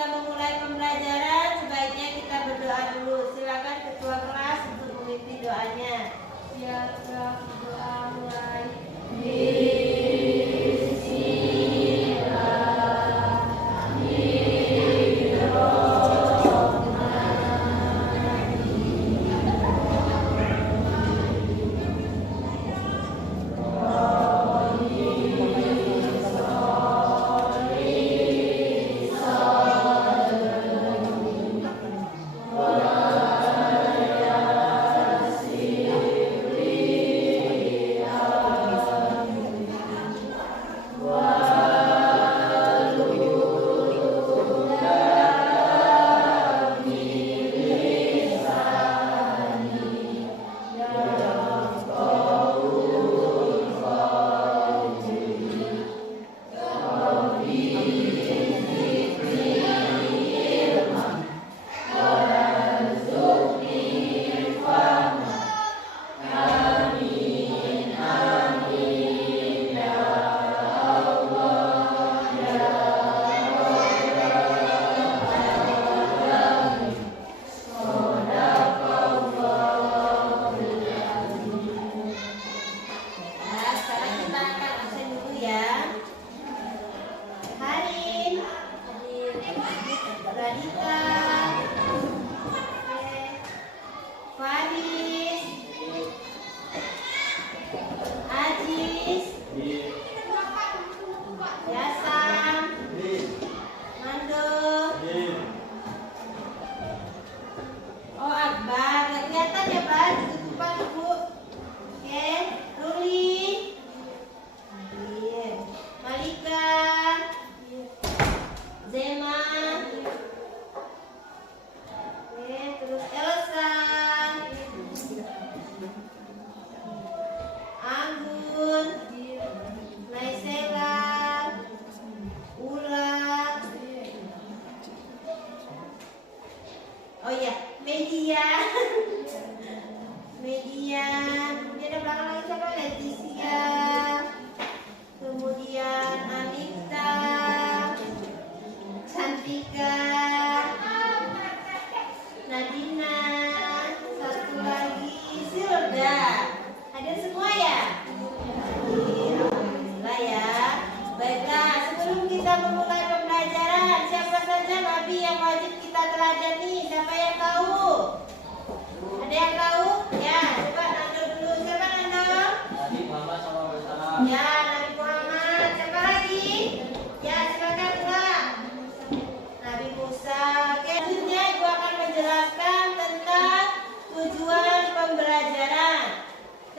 kita memulai pembelajaran, sebaiknya kita berdoa dulu. Silakan ketua kelas untuk memimpin doanya. Ya, doa mulai.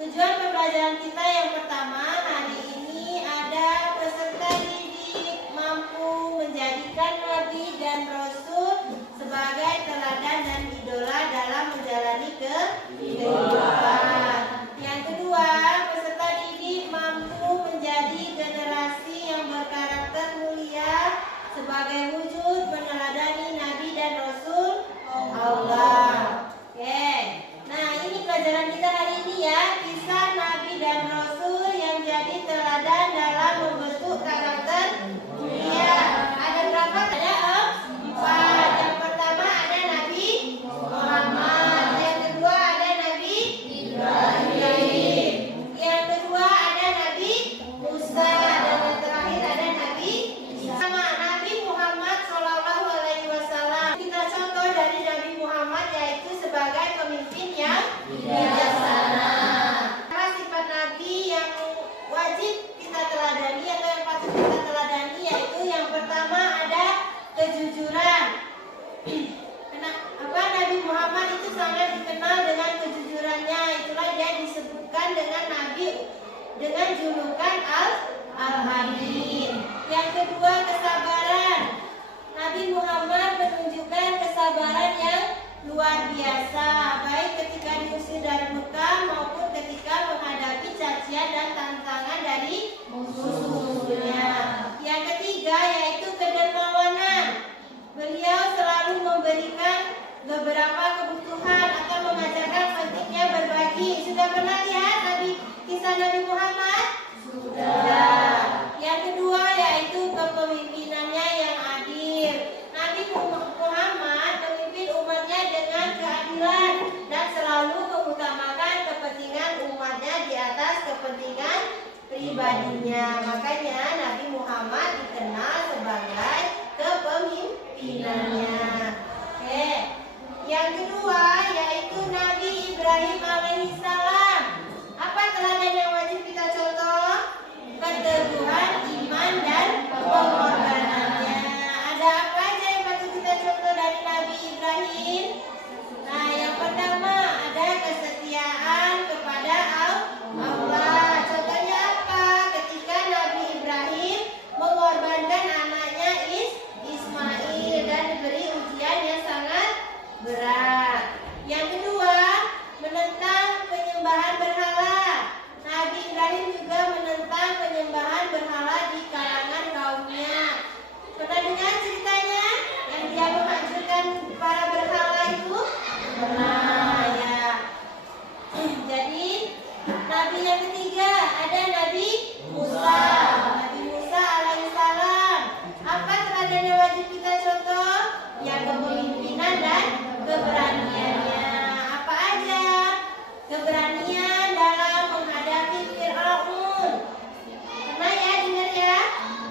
Tujuan pembelajaran kita yang pertama hari ini ada peserta didik mampu menjadikan Nabi dan Rasul sebagai teladan dan idola dalam menjalani kehidupan. Yang kedua, peserta didik mampu menjadi generasi yang berkarakter mulia sebagai wujud meneladani Nabi dan Rasul Allah. Oke. Nah, ini pelajaran kita hari ini ya, kisah Nabi dan Rasul yang jadi teladan dalam membentuk karakter mulia. Ada berapa? Ada 4. Yang pertama ada Nabi Muhammad. Yang kedua ada Nabi Ibrahim. Yang kedua ada Nabi Musa. Dan yang terakhir ada Nabi Isa. Nabi Muhammad SAW. Kita contoh dari Nabi Muhammad yaitu sebagai pemimpin yang bijaksana. Apa sifat Nabi yang wajib kita teladani atau yang patut kita teladani yaitu yang pertama ada kejujuran. Nabi Muhammad itu sangat dikenal dengan kejujurannya. Itulah dia disebutkan dengan Nabi dengan julukan Al-Amin. Yang kedua kesabaran. Nabi Muhammad menunjukkan kesabaran yang luar biasa, baik ketika diusir dari Mekah maupun ketika menghadapi cacian dan tantangan dari musuh-musuhnya. Yang ketiga yaitu kedermawanan. Beliau selalu memberikan beberapa kebutuhan atau mengajarkan pentingnya berbagi. Sudah pernah lihat kisah Nabi Muhammad? Sudah. Yang kedua yaitu kepemimpinannya yang adil. Nabi pinanya. Oke. Yang kedua yaitu Nabi Ibrahim alaihissalam. Apa teladan yang wajib kita contoh? Keteguhan iman dan pengorbanannya. Ada apa aja yang patut kita contoh dari Nabi Ibrahim? Nah, yang pertama ada kesetiaan kepada Allah. Contohnya apa? Ketika Nabi Ibrahim mengorbankan anaknya Ismail dan diberi ujian yang sangat berat. Yang kedua, menentang penyembahan berhala. Nabi Ibrahim juga menentang penyembahan berhala di kalangan kaumnya. Pernah dengar ceritanya yang dia menghancurkan para berhala itu? Pernah ya. Jadi Nabi yang ketiga ada Nabi Musa. Nabi Musa alaihissalam. Apa teladan yang wajib kita contoh? Yang kepemimpinan dan keberaniannya. Apa aja? Keberanian dalam menghadapi Fir'aun. Pernah ya dengar ya?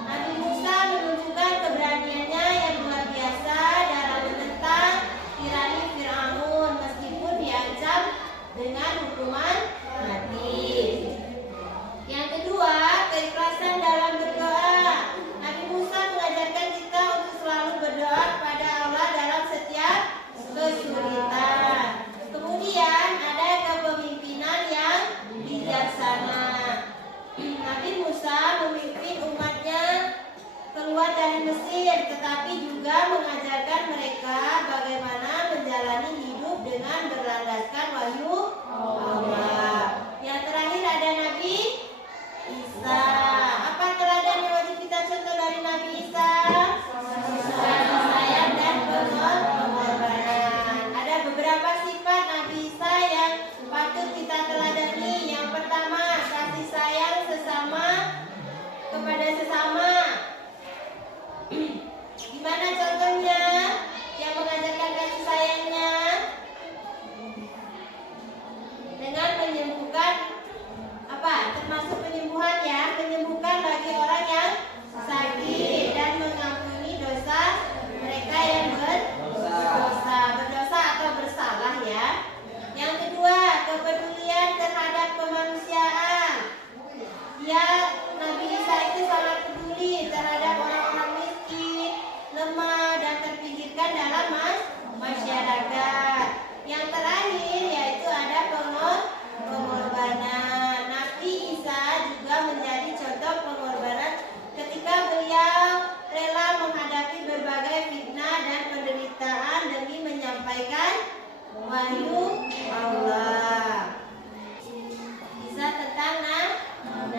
Nabi Musa menunjukkan keberaniannya yang luar biasa dalam menentang tirani Fir'aun meskipun diancam dengan hukuman mati. Yang kedua, keikhlasan dalam berdoa. Nabi Musa mengajarkan kita untuk selalu berdoa kepada Allah dalam setiap kesulitan. Kemudian ada kepemimpinan yang bijaksana. Nabi Musa memimpin umatnya keluar dari Mesir, tetapi juga mengajarkan mereka bagaimana menjalani hidup dengan berlandaskan wahyu Allah. Yang terakhir ada Nabi Isa. Apa teladan yang wajib kita contoh dari Nabi Isa? Kasih sayang dan pengorbanan. Ada beberapa sifat Nabi Isa yang patut kita teladani. Yang pertama, kasih sayang sesama kepada sesama. Gimana contohnya yang mengajarkan kasih sayangnya? Dengan menyembuhkan apa? Termasuk penyembuhan ya, menyembuhkan bagi orang yang sakit dan mengampuni dosa mereka yang berdosa atau bersalah ya. Yang kedua, kepedulian terhadap kemanusiaan. Nabi Isa itu sangat peduli terhadap orang-orang miskin, lemah dan terpinggirkan dalam masyarakat. Yang terakhir yaitu ada pengorbanan. Nabi Isa juga menjadi contoh pengorbanan ketika beliau rela menghadapi berbagai fitnah dan penderitaan demi menyampaikan wahyu Allah. Kisah tentang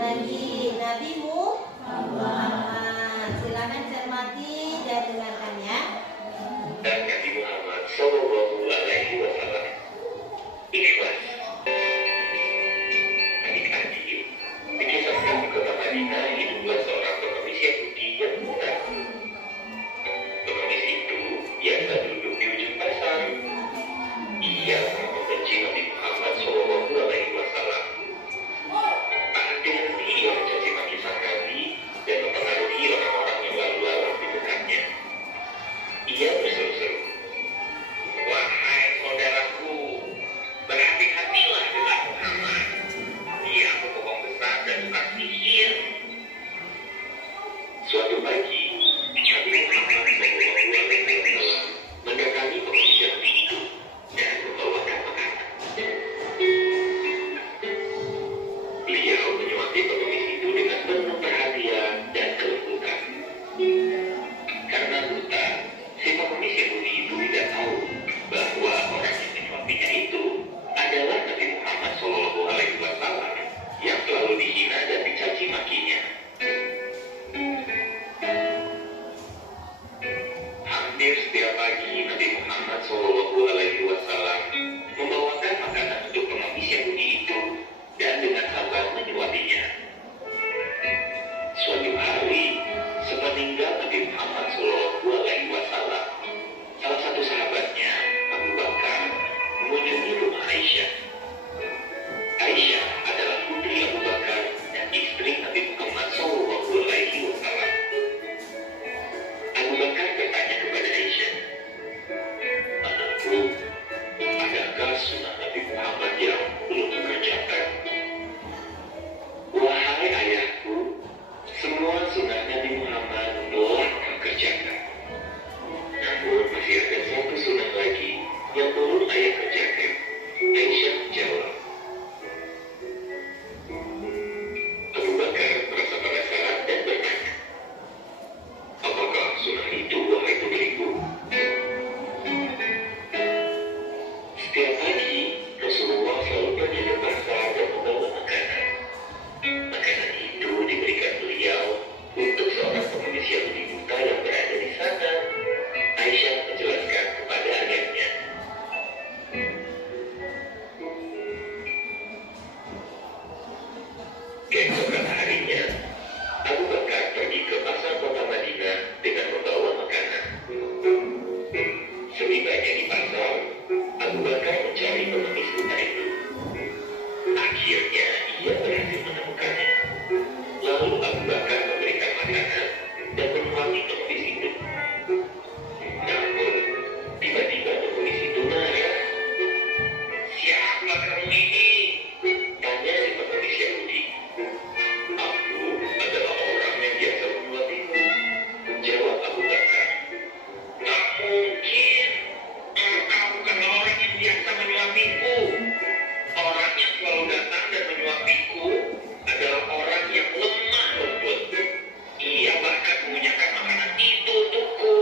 Nabi Muhammad. Silakan cermati dan dengarkan ya. Dan Nabi Muhammad Sallallahu Alaihi Wasallam ikhlas. Adik-adik, dikisahkan di kota Madinah hiduplah seorang pengemis Yahudi yang buta. Pengemis itu biasa duduk di ujung pasar. Ia membenci Nabi Muhammad Sallallahu Alaihi Wasallam. Dengan dia mencaci maki sang Nabi dan mempengaruhi orang-orang yang lalu lalang di dekatnya. Ia berseru-seru, "Wahai saudaraku, berhati-hatilah dengan Muhammad. Dia pembohong besar dan tukang sihir." Suatu pagi, Nabi Muhammad SAW mendatangi pengemis Yahudi itu dan membawakan makanan. Beliau menyuapi pengemis itu dengan penuh perhatian dan kelembutan. Karena buta, si pengemis Yahudi itu tidak tahu bahwa orang yang menyuapinya itu adalah Nabi Muhammad SAW yang selalu dihina dan dicaci makinya. Hampir setiap pagi Nabi Muhammad SAW membawakan makanan untuk pengemis Yahudi itu dan dengan sabar menyuapinya. Suatu hari, sepeninggal Nabi Muhammad SAW, salah satu sahabatnya, Abu Bakar, mengunjungi rumah Aisyah. Aisyah adalah putri Abu Bakar dan istri Nabi Muhammad SAW. Abu Bakar bertanya kepada Aisyah, Aisyah menjelaskan kepada ayahnya. Keesokan harinya, Abu Bakar pergi ke pasar kota Madinah dengan membawa makanan. Setibanya di pasar, Abu Bakar mencari pengemis buta itu. Akhirnya ia berhasil menemukannya. Lalu Abu Bakar memberikan makanan dan menyuapi pengemis itu. Namun, tiba-tiba pengemis itu marah. "Siapa kamu ini?" tanya si pengemis Yahudi. "Aku adalah orang yang biasa menyuapimu," jawab Abu Bakar. "Tak mungkin. Engkau bukan orang yang biasa menyuapiku. Orang yang selalu datang dan menyuapiku adalah orang yang lemah lembut. Ia bahkan mengunyahkan makanan itu untukku."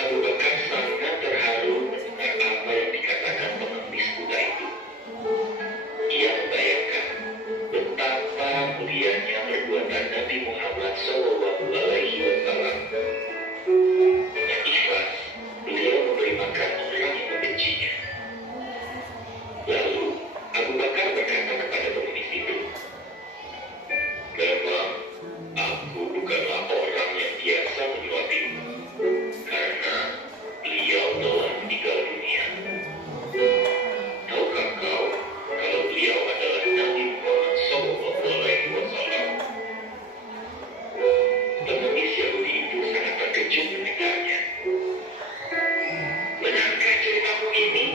Abu Bakar sangat terharu mendengar apa yang dikatakan pengemis buta itu. Ia membayangkan betapa mulianya perbuatan Nabi Muhammad SAW. Dengan ikhlas, beliau memberi makan orang yang membencinya. Lalu, Abu Bakar berkata kepada pengemis itu, "Memang, aku bukanlah orang yang biasa menyuapimu, karena beliau telah meninggal dunia. Tahukah kau kalau beliau adalah Nabi Muhammad SAW?" Pengemis Yahudi itu sangat terkejut mendengarnya. "Benarkah ceritamu ini?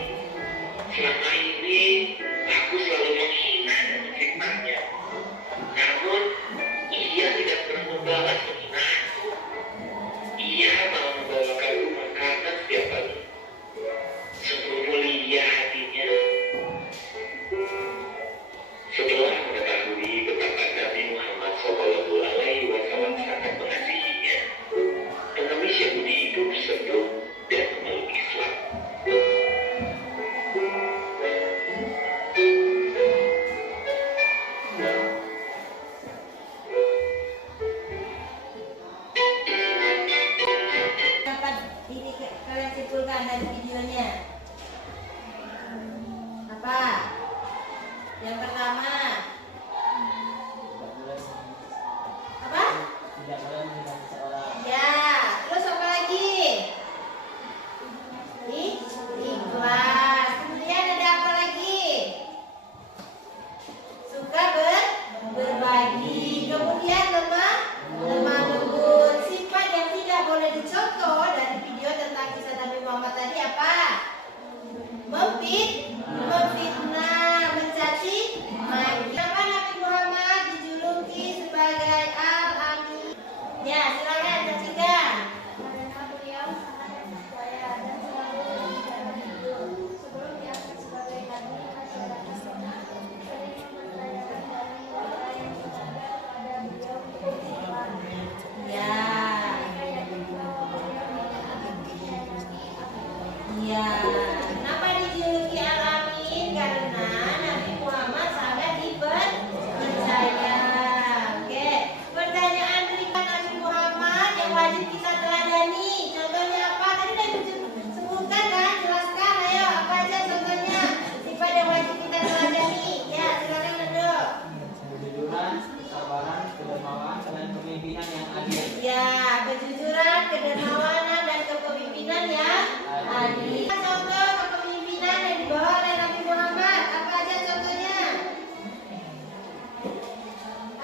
Selama ini aku selalu menghina dan memfitnahnya. Namun ia tidak pernah membalas penghinaanku. Ia malah membawakanku makanan setiap pagi. Sungguh mulia hatinya." Setelah mengetahui betapa Nabi Muhammad SAW sangat mengasihinya, pengemis Yahudi itu tersentuh dan memeluk Islam. Dapat ini kalian simpulkan dari videonya. Apa? Yang pertama, apa? Tidak boleh menghina seseorang. Ya, terus apa lagi? Ikhlas. Kemudian ada apa lagi? Suka berbagi. Kemudian lemah lembut. Sifat yang tidak boleh dicontoh dari video tentang kisah Nabi Muhammad tadi apa? Memfitnah, mencaci maki. Kenapa Nabi Muhammad dijuluki sebagai Al-Amin? Ya, silakan saksikan. Karena beliau sangat percaya dan selalu menjaga hidup. Sebelum diangkat sebagai nabi, masyarakat sering mempertanyakan dari orang yang berada pada beliau menjadi sifat. Ya, Mereka yakin bahwa beliau ini akan dikhianati. ya. Kenapa dijuluki Al-Amin? Karena Nabi Muhammad sangat dipercaya. Oke. Pertanyaan berikut, Nabi Muhammad yang wajib kita teladani. Contohnya apa? Tadi udah sebutkan kan? Jelaskan. Ayo, apa aja contohnya? Sifat yang wajib kita teladani. Ya, silakan duduk. Kejujuran, kesabaran, kedermawan, dan kepemimpinan yang adil. Ya, kejujuran, kedermawanan, dan kepemimpinan yang adil. Contoh kepemimpinan yang dibawa oleh Nabi Muhammad. Apa aja contohnya?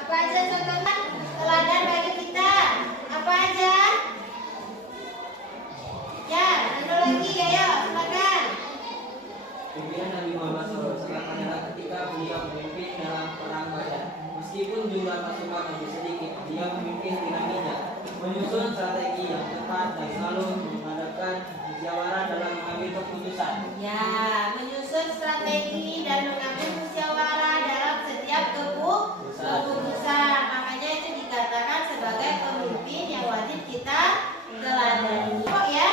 Apa aja contohnya? Teladan bagi kita. Apa aja? Ya, ada lagi. Ayo, silakan. Pimpinan Nabi Muhammad SAW adalah ketika beliau memimpin dalam perang Badar. Meskipun jumlah pasukan lebih sedikit, dia memimpin piramida, menyusun strategi yang tepat dan selalu mengadakan musyawarah dalam mengambil keputusan. Ya, menyusun strategi dan mengambil musyawarah dalam setiap keputusan. Makanya itu dikatakan sebagai pemimpin yang wajib kita teladani. Kok ya?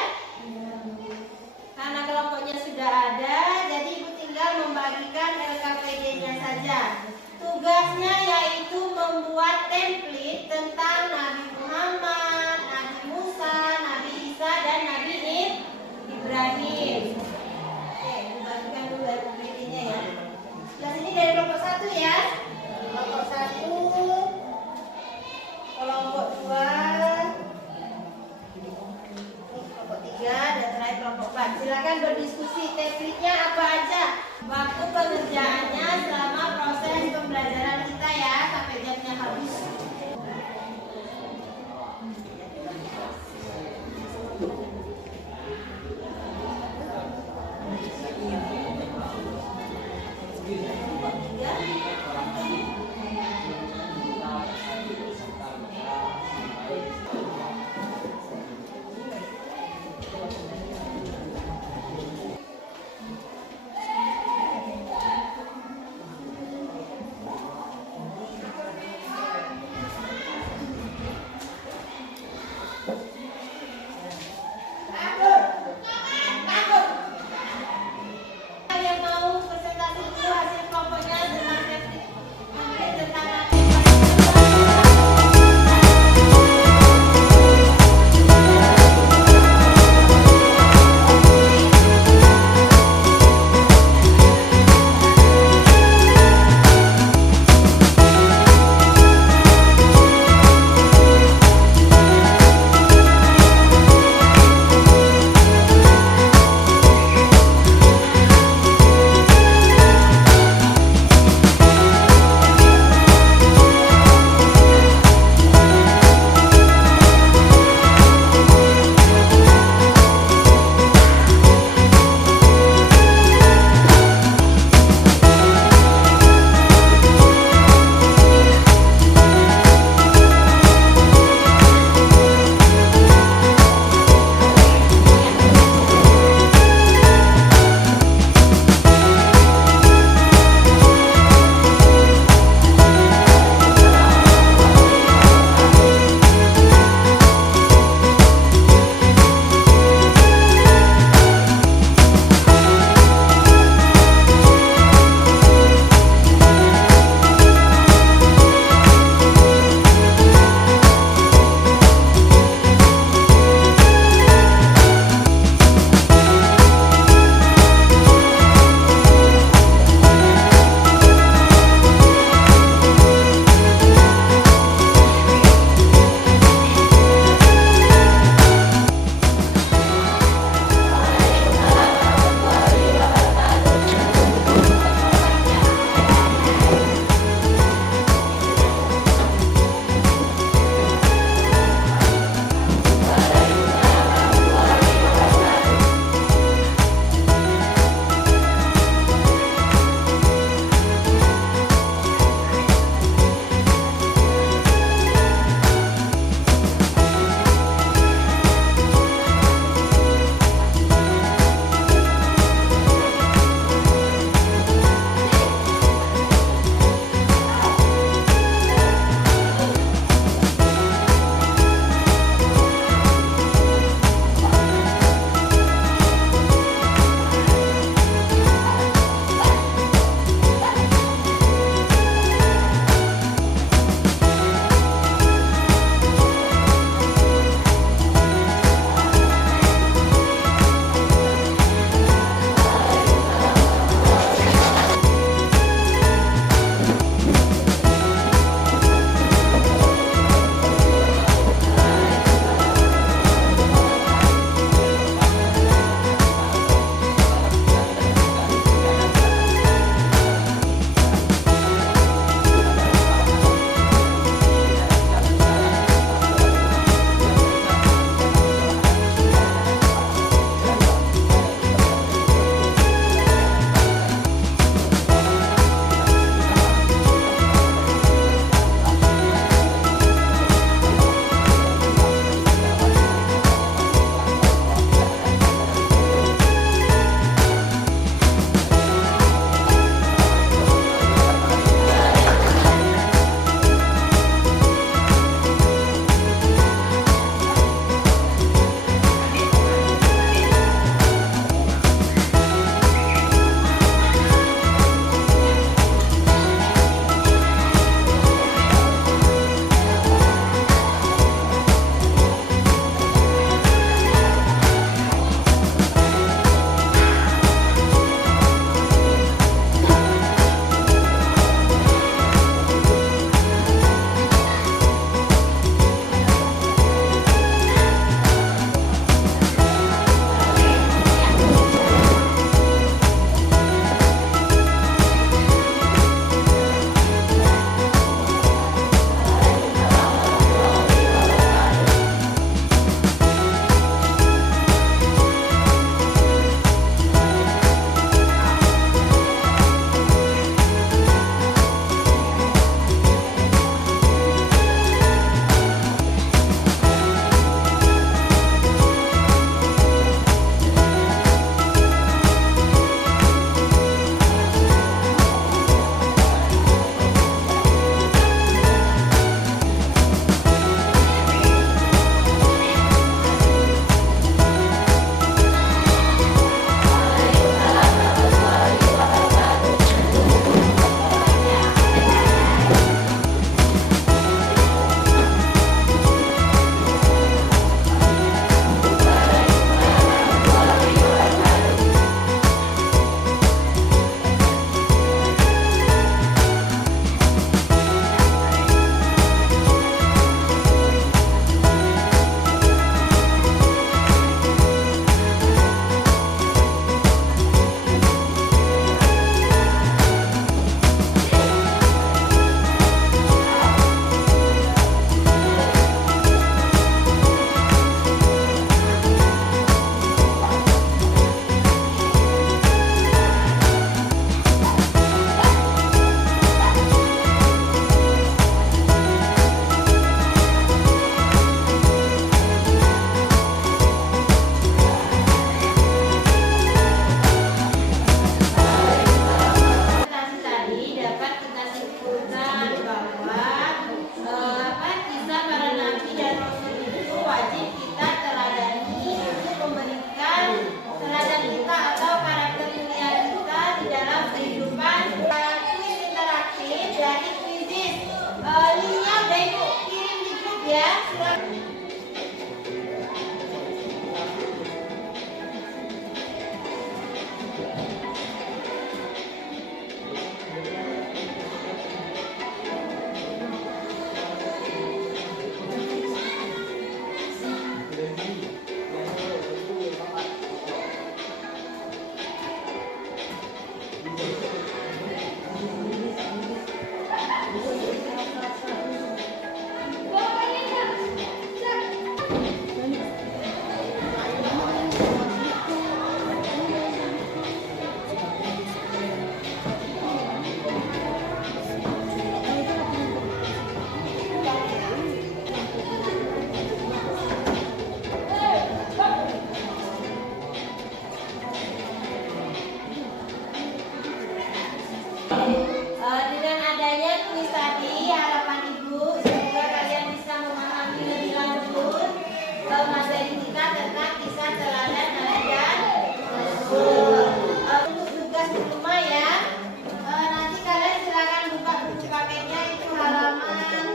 Karena kelompoknya sudah ada, jadi Ibu tinggal membagikan LKPD-nya saja. Tugasnya yaitu membuat template tentang Nabi Muhammad 4. Silakan berdiskusi. Tekniknya apa aja? Waktu pengerjaannya selama proses pembelajaran kita ya, sampai jamnya habis. Dengan adanya kuis tadi, harapan Ibu semoga kalian bisa memahami lebih lanjut materi kita tentang kisah teladan Nabi dan Rasul. Untuk tugas di rumah ya, nanti kalian silakan buka buku paketnya itu halaman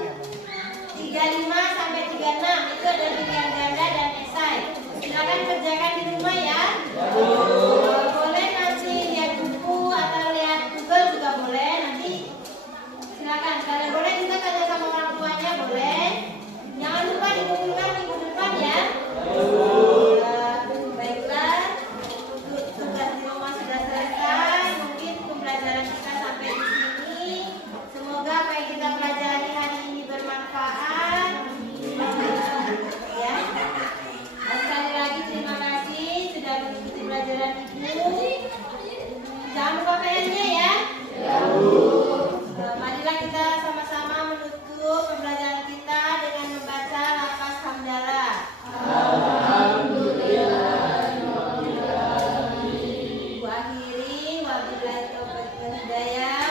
35 sampai 36 itu ada pilihan ganda dan esai. Silakan kerjakan di rumah ya. Boleh nanti lihat buku atau lihat Google juga boleh. Nanti silakan. Kalau boleh juga tanya sama orang tuanya boleh. Jangan lupa dikumpulkan minggu depan ya. Baiklah, untuk tugas di rumah sudah selesai. Mungkin pembelajaran kita sampai di sini. Semoga apa yang kita pelajari hari ini bermanfaat. Ya. Sekali lagi terima kasih sudah mengikuti pelajaran Ibu. Jangan lupa PR-nya ya. Marilah kita sama-sama menutup pembelajaran kita dengan membaca lafaz hamdalah. Alhamdulillah. Wa akhiri wa billahi taufiq wal hidayah.